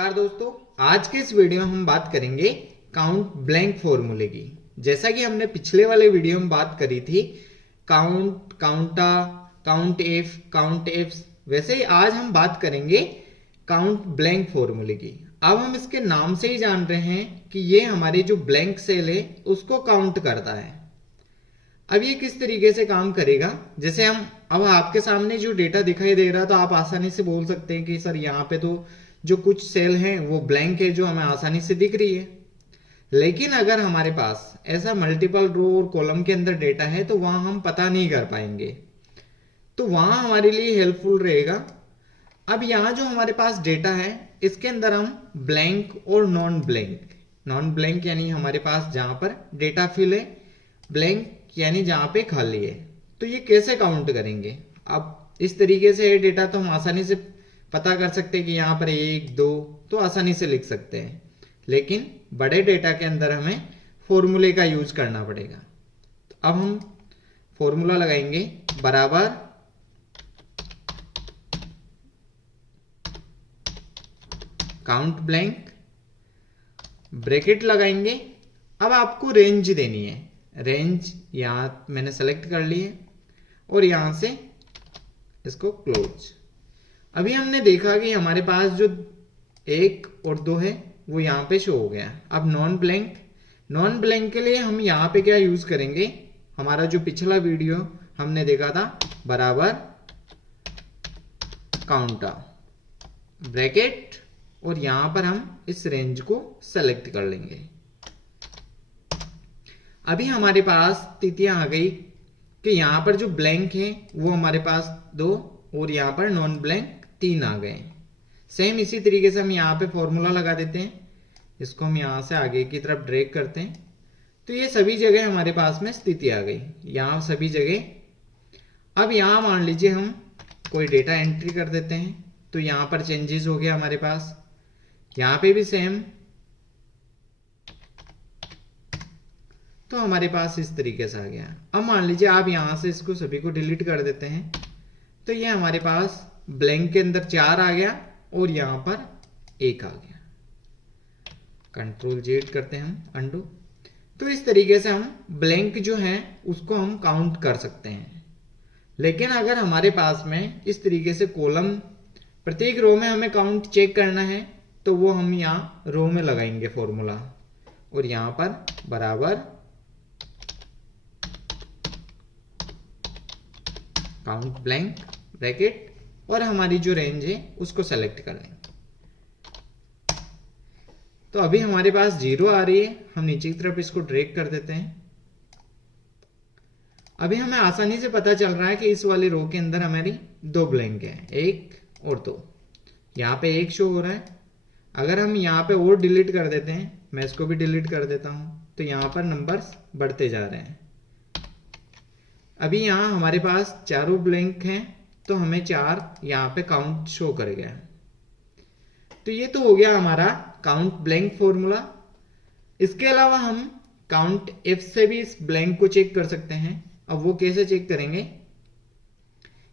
नमस्कार दोस्तों, आज के इस वीडियो में हम बात करेंगे काउंट ब्लैंक फॉर्मूले की। जैसा कि हमने पिछले वाले वीडियो में बात करी थी काउंट, काउंटा, काउंट एफ, वैसे ही आज हम बात करेंगे काउंट ब्लैंक फॉर्मूले की। अब हम इसके नाम से ही जान रहे हैं कि ये हमारी जो ब्लैंक सेल है उसको काउंट करता है। अब ये किस तरीके से काम करेगा, जैसे हम अब आपके सामने जो डेटा दिखाई दे रहा है तो आप आसानी से बोल सकते हैं कि सर यहाँ पे तो जो कुछ सेल हैं वो ब्लैंक है, जो हमें आसानी से दिख रही है। लेकिन अगर हमारे पास ऐसा मल्टीपल रो और कॉलम के अंदर डेटा है तो वहां हम पता नहीं कर पाएंगे, तो वहां हमारे लिए हेल्पफुल रहेगा। अब यहाँ जो हमारे पास डेटा है इसके अंदर हम ब्लैंक और नॉन ब्लैंक यानी हमारे पास जहां पर डेटा फिल है, ब्लैंक यानी जहां पे खाली है, तो ये कैसे काउंट करेंगे। अब इस तरीके से डेटा तो हम आसानी से पता कर सकते हैं कि यहाँ पर 1, 2 तो आसानी से लिख सकते हैं, लेकिन बड़े डेटा के अंदर हमें फॉर्मूले का यूज करना पड़ेगा। तो अब हम फॉर्मूला लगाएंगे बराबर काउंट ब्लैंक, ब्रैकेट लगाएंगे। अब आपको रेंज देनी है, रेंज यहां मैंने सेलेक्ट कर ली है और यहां से इसको क्लोज। अभी हमने देखा कि हमारे पास जो 1 और 2 है वो यहां पे शो हो गया। अब नॉन ब्लैंक के लिए हम यहां पे क्या यूज करेंगे, हमारा जो पिछला वीडियो हमने देखा था बराबर काउंटा, ब्रैकेट, और यहां पर हम इस रेंज को सेलेक्ट कर लेंगे। अभी हमारे पास स्थितियां आ गई कि यहां पर जो ब्लैंक है वो हमारे पास 2 और यहां पर नॉन ब्लैंक 3 आ गए। सेम इसी तरीके से हम यहां पे फॉर्मूला लगा देते हैं, इसको हम यहां से आगे की तरफ ड्रैग करते हैं, तो ये सभी जगह हमारे पास में स्थिति आ गई, यहां सभी जगह। अब यहां मान लीजिए हम कोई डेटा एंट्री कर देते हैं, तो यहां पर चेंजेस हो गया हमारे पास, यहां पे भी सेम। तो हमारे पास इस तरीके से आ गया। अब मान लीजिए आप यहां से इसको सभी को डिलीट कर देते हैं, तो ये हमारे पास ब्लैंक के अंदर 4 आ गया और यहां पर 1 आ गया। कंट्रोल Z करते हैं हम, अंडू। तो इस तरीके से हम ब्लैंक जो है उसको हम काउंट कर सकते हैं। लेकिन अगर हमारे पास में इस तरीके से कॉलम, प्रत्येक रो में हमें काउंट चेक करना है, तो वो हम यहां रो में लगाएंगे फॉर्मूला, और यहां पर बराबर काउंट ब्लैंक, ब्रैकेट, और हमारी जो रेंज है उसको सेलेक्ट कर लेंगे। तो अभी हमारे पास 0 आ रही है, हम नीचे की तरफ इसको ड्रैग कर देते हैं। अभी हमें आसानी से पता चल रहा है कि इस वाले रो के अंदर हमारी 2 ब्लैंक है, 1 और 2। यहाँ पे 1 शो हो रहा है। अगर हम यहाँ पे और डिलीट कर देते हैं, मैं इसको भी डिलीट कर देता हूँ, तो यहाँ पर नंबर्स बढ़ते जा रहे हैं। अभी यहाँ हमारे पास चारों ब्लैंक हैं, तो हमें 4 यहाँ पे काउंट शो करेगा। तो ये तो हो गया हमारा काउंट ब्लैंक फॉर्मूला। इसके अलावा हम काउंट एफ से भी इस ब्लैंक को चेक कर सकते हैं। अब वो कैसे चेक करेंगे,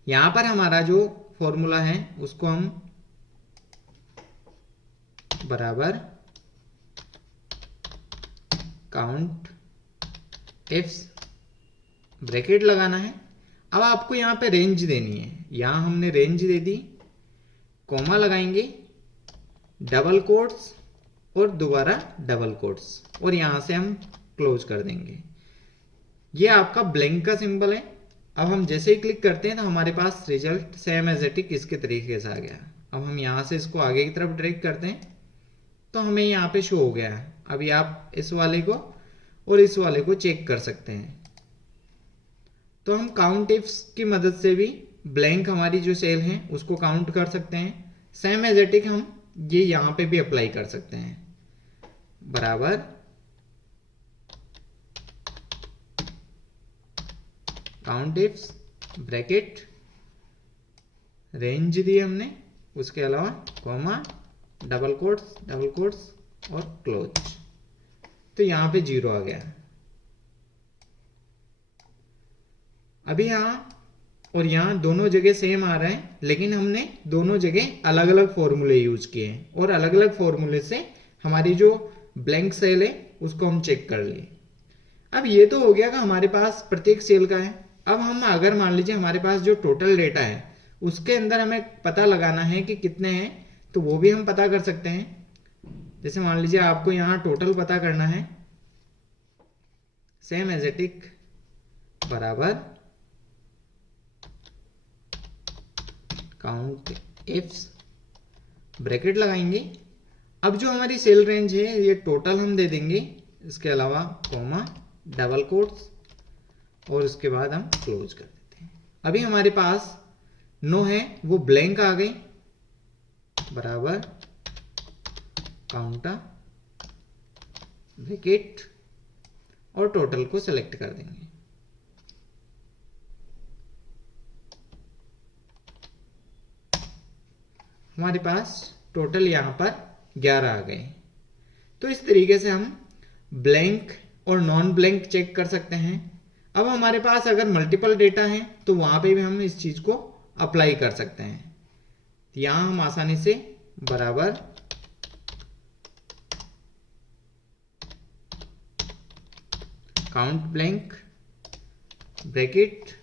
यहां पर हमारा जो फॉर्मूला है उसको हम बराबर काउंट एफ, ब्रैकेट लगाना है। अब आपको यहां पे रेंज देनी है, यहां हमने रेंज दे दी, कॉमा लगाएंगे, डबल कोट्स और दोबारा डबल कोट्स, और यहां से हम क्लोज कर देंगे। ये आपका ब्लैंक का सिंबल है। अब हम जैसे ही क्लिक करते हैं तो हमारे पास result same as it is इसके तरीके से आ गया। अब हम यहां से इसको आगे की तरफ ड्रैग करते हैं तो हमें यहाँ पे शो हो गया है। अभी आप इस वाले को और इस वाले को चेक कर सकते हैं। तो हम काउंट इफ्स की मदद से भी ब्लैंक हमारी जो सेल है उसको काउंट कर सकते हैं। सेम एज इट इज हम ये यहां पे भी अप्लाई कर सकते हैं, बराबर काउंट इफ्स, ब्रैकेट, रेंज दी हमने, उसके अलावा कॉमा, डबल कोट्स और क्लोज। तो यहां पे 0 आ गया। अभी यहां और यहाँ दोनों जगह सेम आ रहा है, लेकिन हमने दोनों जगह अलग अलग फॉर्मूले यूज किए हैं और अलग अलग फॉर्मूले से हमारी जो ब्लैंक सेल है उसको हम चेक कर लिए। अब ये तो हो गया कि हमारे पास प्रत्येक सेल का है। अब हम अगर मान लीजिए हमारे पास जो टोटल डेटा है उसके अंदर हमें पता लगाना है कि कितने हैं, तो वो भी हम पता कर सकते हैं। जैसे मान लीजिए आपको यहाँ टोटल पता करना है, सेम एज इट इज बराबर काउंट इफ्स, ब्रैकेट लगाएंगे। अब जो हमारी सेल रेंज है ये टोटल हम दे देंगे, इसके अलावा कॉमा डबल कोट्स और उसके बाद हम क्लोज कर देते हैं। अभी हमारे पास 9 है वो ब्लैंक आ गई, बराबर काउंटा ब्रैकेट और टोटल को सिलेक्ट कर देंगे। हमारे पास टोटल यहां पर 11 आ गए। तो इस तरीके से हम ब्लैंक और नॉन ब्लैंक चेक कर सकते हैं। अब हमारे पास अगर मल्टीपल डेटा है तो वहां पे भी हम इस चीज को अप्लाई कर सकते हैं। यहां हम आसानी से बराबर काउंट ब्लैंक ब्रैकेट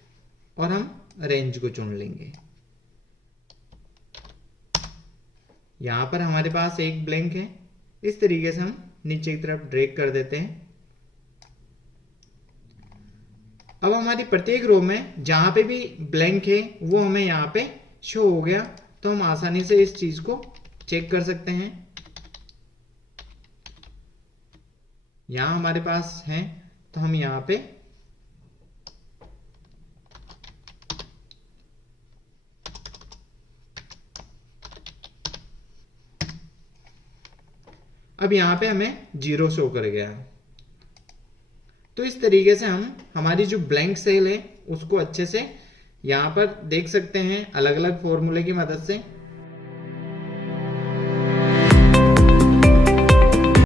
और हम रेंज को चुन लेंगे। यहां पर हमारे पास एक ब्लैंक है, इस तरीके से हम नीचे की तरफ ड्रैग कर देते हैं। अब हमारी प्रत्येक रो में जहां पे भी ब्लैंक है वो हमें यहाँ पे शो हो गया, तो हम आसानी से इस चीज को चेक कर सकते हैं। यहां हमारे पास है तो हम यहाँ पे अब यहां पे हमें 0 शो कर गया। तो इस तरीके से हम हमारी जो ब्लैंक सेल है उसको अच्छे से यहां पर देख सकते हैं अलग अलग फॉर्मूले की मदद से।